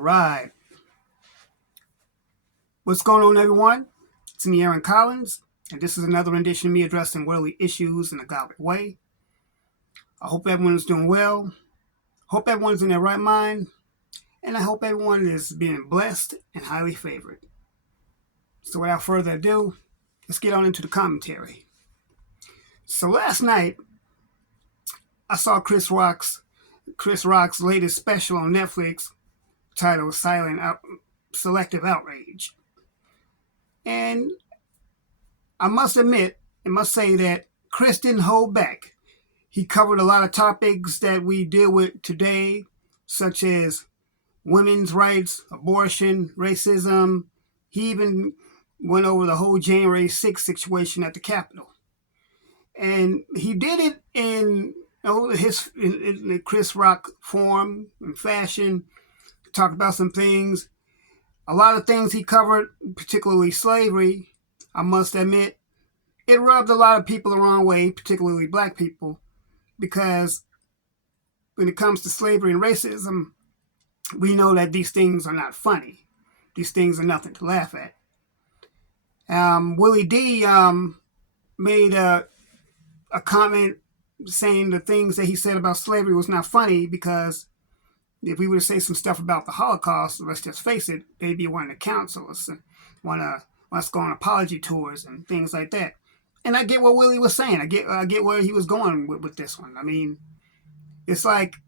Right. What's going on, everyone? It's me, Aaron Collins, and this is another edition of me addressing worldly issues in a godly way. I hope everyone is doing well. Hope everyone's in their right mind, and I hope everyone is being blessed and highly favored. So, without further ado, let's get on into the commentary. So, last night I saw Chris Rock's latest special on Netflix titled Selective Outrage. And I must say that Chris didn't hold back. He covered a lot of topics that we deal with today, such as women's rights, abortion, racism. He even went over the whole January 6th situation at the Capitol. And he did it in the Chris Rock form and fashion, talked about some things. A lot of things he covered, particularly slavery, I must admit, it rubbed a lot of people the wrong way, particularly black people, because when it comes to slavery and racism, we know that these things are not funny. These things are nothing to laugh at. Willie D made a comment saying the things that he said about slavery was not funny because if we were to say some stuff about the Holocaust, let's just face it, they'd be wanting to counsel us and want us go on apology tours and things like that. And I get what Willie was saying. I get where he was going with this one. I mean, it's like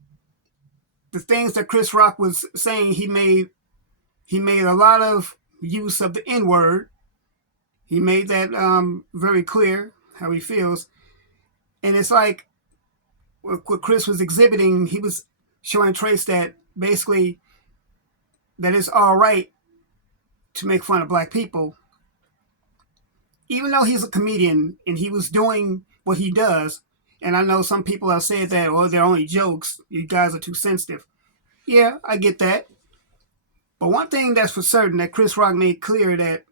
the things that Chris Rock was saying. He made a lot of use of the N-word. He made that very clear how he feels. And it's like what Chris was exhibiting. He was showing trace that basically that it's all right to make fun of black people, even though he's a comedian and he was doing what he does. And I know some people have said that, oh, they're only jokes. You guys are too sensitive. Yeah, I get that. But one thing that's for certain that Chris Rock made clear that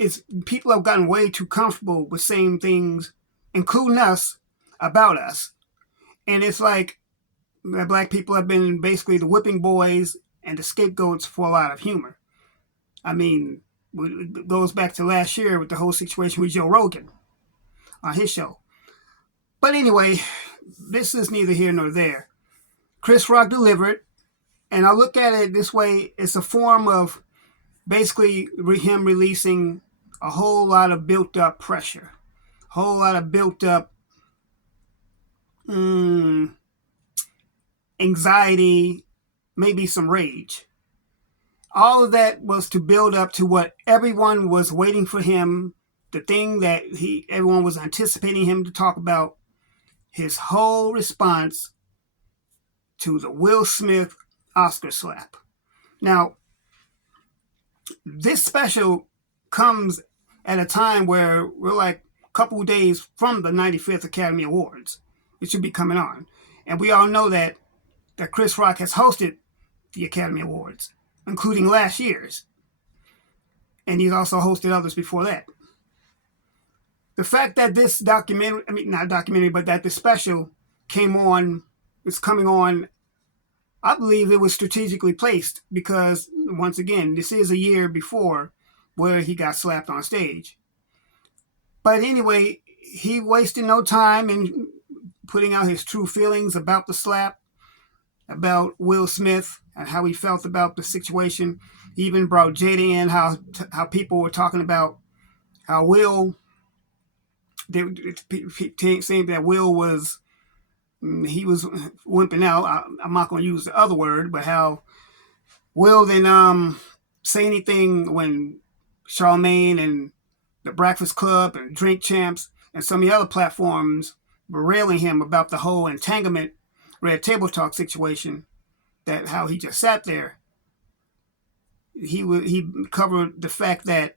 is people have gotten way too comfortable with saying things, including us, about us. And it's like that black people have been basically the whipping boys and the scapegoats for a lot of humor. I mean, it goes back to last year with the whole situation with Joe Rogan on his show. But anyway, this is neither here nor there. Chris Rock delivered, and I look at it this way. It's a form of basically him releasing a whole lot of built-up pressure, a whole lot of built-up anxiety, maybe some rage. All of that was to build up to what everyone was waiting for him, the thing that everyone was anticipating him to talk about, his whole response to the Will Smith Oscar slap. Now, this special comes at a time where we're like a couple of days from the 95th Academy Awards. It should be coming on. And we all know that Chris Rock has hosted the Academy Awards, including last year's. And he's also hosted others before that. The fact that this that this special is coming on, I believe it was strategically placed because, once again, this is a year before where he got slapped on stage. But anyway, he wasted no time in putting out his true feelings about the slap, about Will Smith and how he felt about the situation. He even brought Jada in, how people were talking about how Will, saying that Will was wimping out. I'm not going to use the other word, but how Will didn't say anything when Charlamagne and the Breakfast Club and Drink Champs and some of the other platforms were railing him about the whole entanglement Red Table Talk situation, that how he just sat there. He covered the fact that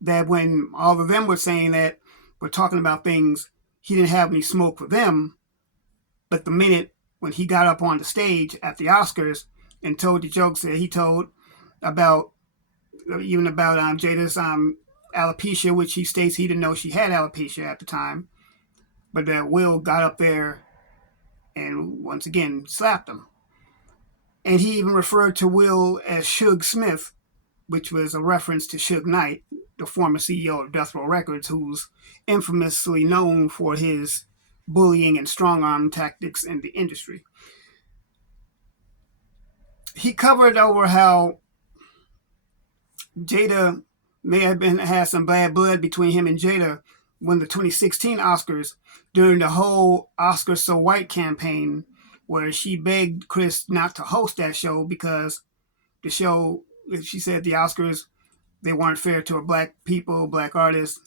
when all of them were saying that we're talking about things, he didn't have any smoke for them. But the minute when he got up on the stage at the Oscars and told the jokes that he told about Jada's alopecia, which he states he didn't know she had alopecia at the time, but that Will got up there and once again slapped him. And he even referred to Will as Suge Smith, which was a reference to Suge Knight, the former CEO of Death Row Records, who's infamously known for his bullying and strong arm tactics in the industry. He covered over how Jada may have had some bad blood between him and Jada when the 2016 Oscars, during the whole Oscars So White campaign, where she begged Chris not to host that show because the show, she said the Oscars, they weren't fair to black people, black artists.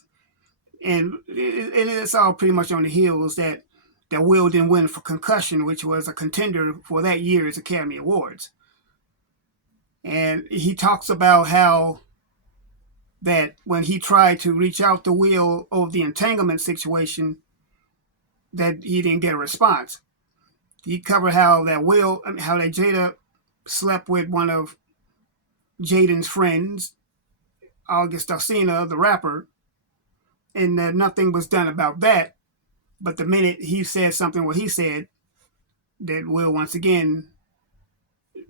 And it's all pretty much on the heels that Will didn't win for Concussion, which was a contender for that year's Academy Awards. And he talks about how that when he tried to reach out to Will over the entanglement situation, that he didn't get a response. He covered how that Jada slept with one of Jaden's friends, August Alsina, the rapper, and that nothing was done about that. But the minute he said something what he said, that Will once again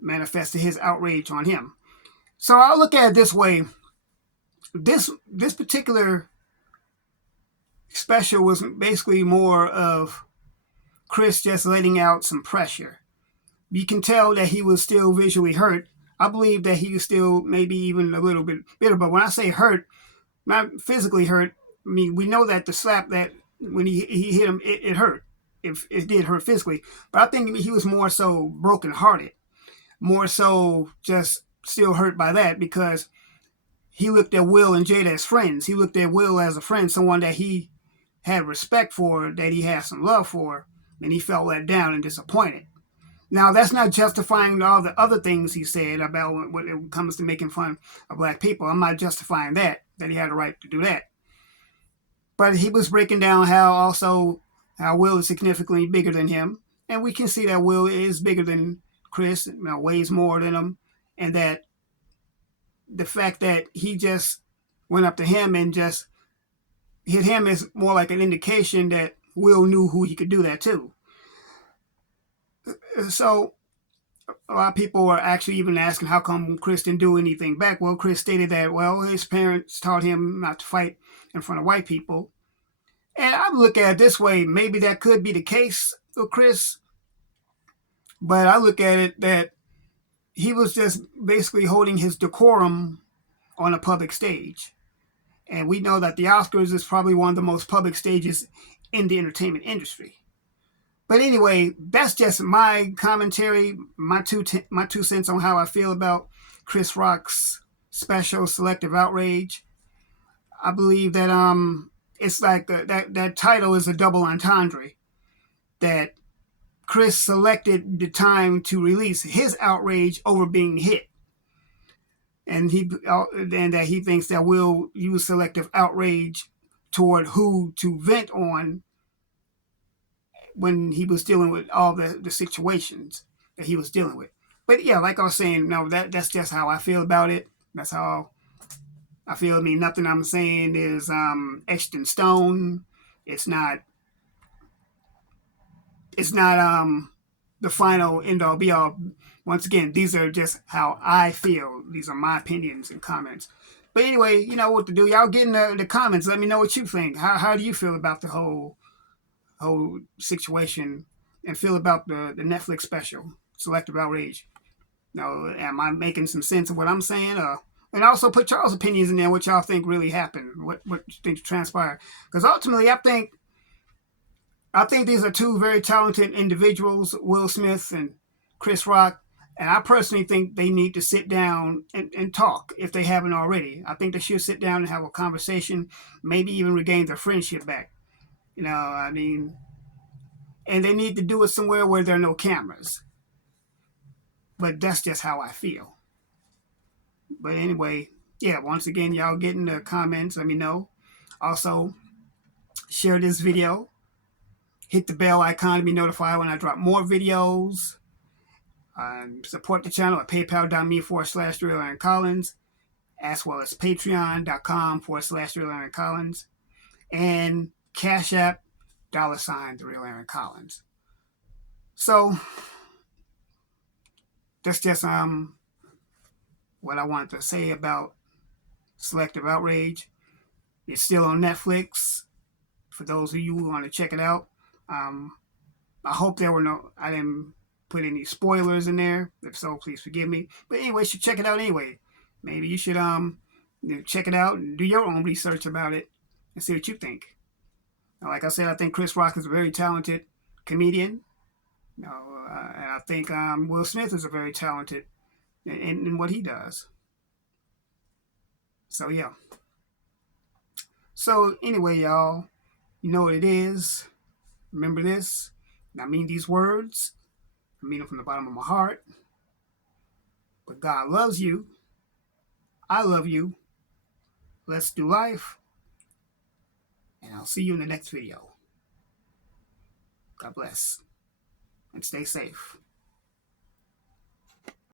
manifested his outrage on him. So I'll look at it this way. This particular special was basically more of Chris just letting out some pressure. You can tell that he was still visually hurt. I believe that he was still maybe even a little bit bitter. But when I say hurt, not physically hurt, I mean, we know that the slap that when he hit him, it hurt. It did hurt physically. But I think he was more so brokenhearted, more so just still hurt by that because he looked at Will and Jada as friends. He looked at Will as a friend, someone that he had respect for, that he had some love for, and he felt let down and disappointed. Now, that's not justifying all the other things he said about when it comes to making fun of black people. I'm not justifying that he had a right to do that. But he was breaking down how Will is significantly bigger than him. And we can see that Will is bigger than Chris, weighs more than him. And that the fact that he just went up to him and just hit him is more like an indication that Will knew who he could do that to. So a lot of people were actually even asking how come Chris didn't do anything back. Well, Chris stated that, his parents taught him not to fight in front of white people. And I look at it this way, maybe that could be the case with Chris, but I look at it that he was just basically holding his decorum on a public stage. And we know that the Oscars is probably one of the most public stages in the entertainment industry. But anyway, that's just my commentary, my two cents on how I feel about Chris Rock's special Selective Outrage. I believe that it's like that title is a double entendre. That Chris selected the time to release his outrage over being hit, and that he thinks that Will use selective outrage toward who to vent on when he was dealing with all the situations that he was dealing with. But yeah, like I was saying, no, that's just how I feel about it. That's how I feel. I mean, nothing I'm saying is etched in stone. It's not the final end all be all. Once again, these are just how I feel. These are my opinions and comments. But anyway, you know what to do. Y'all get in the comments. Let me know what you think. How do you feel about the whole situation and feel about the Netflix special, Selective Outrage? Now, am I making some sense of what I'm saying? And also put y'all's opinions in there, what y'all think really happened, what you think transpired. Because ultimately, I think these are two very talented individuals, Will Smith and Chris Rock. And I personally think they need to sit down and talk if they haven't already. I think they should sit down and have a conversation, maybe even regain their friendship back. I mean, and they need to do it somewhere where there are no cameras. But that's just how I feel. But anyway, yeah, once again, y'all get in the comments. Let me know. Also, share this video. Hit the bell icon to be notified when I drop more videos. Support the channel at paypal.me/RealAaronCollins, as well as patreon.com/RealAaronCollins, and Cash App, $, The Real Aaron Collins. So, that's just what I wanted to say about Selective Outrage. It's still on Netflix for those of you who want to check it out. Um, I hope I didn't put any spoilers in there. If so, please forgive me. But anyway, you should check it out anyway. Maybe you should check it out and do your own research about it and see what you think. Like I said, I think Chris Rock is a very talented comedian. And I think Will Smith is a very talented in what he does. So yeah. So anyway, y'all, you know what it is. Remember this. And I mean these words. I mean them from the bottom of my heart. But God loves you. I love you. Let's do life. And I'll see you in the next video. God bless. And stay safe.